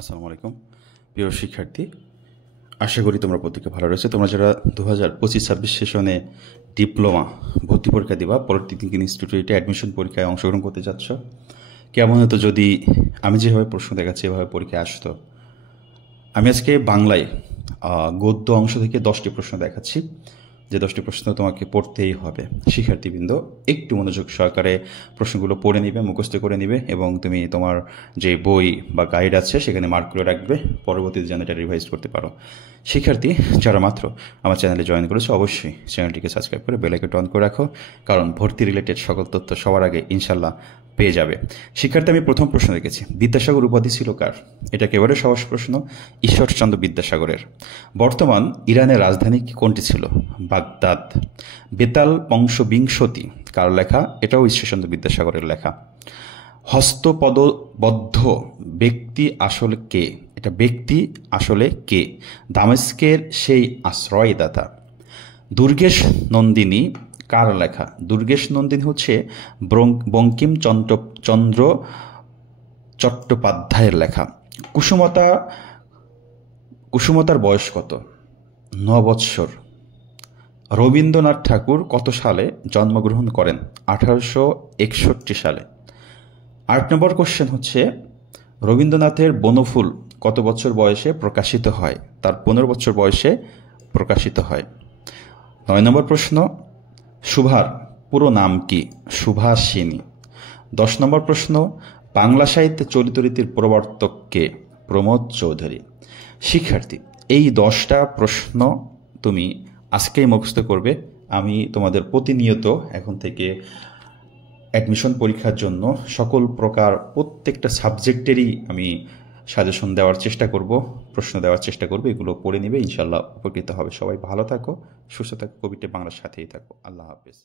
আসসালামু আলাইকুম প্রিয় শিক্ষার্থী, আশা করি তোমরা প্রত্যেকে ভালো রয়েছে। তোমরা যারা 2025-26 সেশনে ডিপ্লোমা ভর্তি পরীক্ষা দিবা, পলিটেকনিক ইনস্টিটিউটে অ্যাডমিশন পরীক্ষায় অংশগ্রহণ করতে যাচ্ছ, কেমন হতো যদি আমি যেভাবে প্রশ্ন দেখাচ্ছি এভাবে পরীক্ষায় আসতো। আমি আজকে বাংলায় গদ্য অংশ থেকে 10টি প্রশ্ন দেখাচ্ছি, যে 10টি প্রশ্ন তোমাকে পড়তেই হবে। শিক্ষার্থীবৃন্দ, একটু মনোযোগ সহকারে প্রশ্নগুলো পড়ে নিবে, মুখস্থ করে নিবে এবং তুমি তোমার যে বই বা গাইড আছে সেখানে মার্ক করে রাখবে, পরবর্তীতে যেন এটা রিভাইজ করতে পারো। শিক্ষার্থী যারা মাত্র আমার চ্যানেলে জয়েন করেছো, অবশ্যই চ্যানেলটিকে সাবস্ক্রাইব করে বেল আইকনটি অন করে রাখো, কারণ ভর্তি রিলেটেড সকল তথ্য সবার আগে ইনশাল্লাহ পেয়ে যাবে। শিক্ষার্থী, আমি প্রথম প্রশ্ন রেখেছি, বিদ্যাসাগর উপাধি ছিল কার? এটা একেবারে সহজ প্রশ্ন, ঈশ্বরচন্দ্র বিদ্যাসাগরের। বর্তমান ইরানের রাজধানী কোনটি ছিল? বাগদাদ। বেতাল বংশবিংশতি কার লেখা? এটাও ঈশ্বরচন্দ্র বিদ্যাসাগরের লেখা। হস্তপদবদ্ধ ব্যক্তি আসলে কে? এটা ব্যক্তি আসলে কে? দামেস্কের সেই আশ্রয়দাতা। দুর্গেশ নন্দিনী কার লেখা? দুর্গেশ নন্দিনী হচ্ছে বঙ্কিমচন্দ্র চট্টোপাধ্যায়ের লেখা। কুসুমতার বয়স কত? 9 বৎসর। রবীন্দ্রনাথ ঠাকুর কত সালে জন্মগ্রহণ করেন? 1861 সালে। 8 নম্বর কোশ্চেন হচ্ছে, রবীন্দ্রনাথের বনফুল কত বছর বয়সে প্রকাশিত হয়? তার 15 বছর বয়সে প্রকাশিত হয়। 9 নম্বর প্রশ্ন, সুভার পুরো নাম কি? সুভাষিনী। 10 নম্বর প্রশ্ন, বাংলা সাহিত্যে চলিত রীতির প্রবর্তক কে? প্রমোদ চৌধুরী। শিক্ষার্থী, এই 10টা প্রশ্ন তুমি আজকেই মুখস্থ করবে। আমি তোমাদের প্রতিনিয়ত এখন থেকে অ্যাডমিশন পরীক্ষার জন্য সকল প্রকার প্রত্যেকটা সাবজেক্টেরই আমি সাজেশন দেওয়ার চেষ্টা করব, প্রশ্ন দেওয়ার চেষ্টা করব। এগুলো পড়ে নেবে, ইনশাল্লাহ উপকৃত হবে। সবাই ভালো থাকো, সুস্থ থাকো, কবিতে বাংলার সাথেই থাকো। আল্লাহ হাফেজ।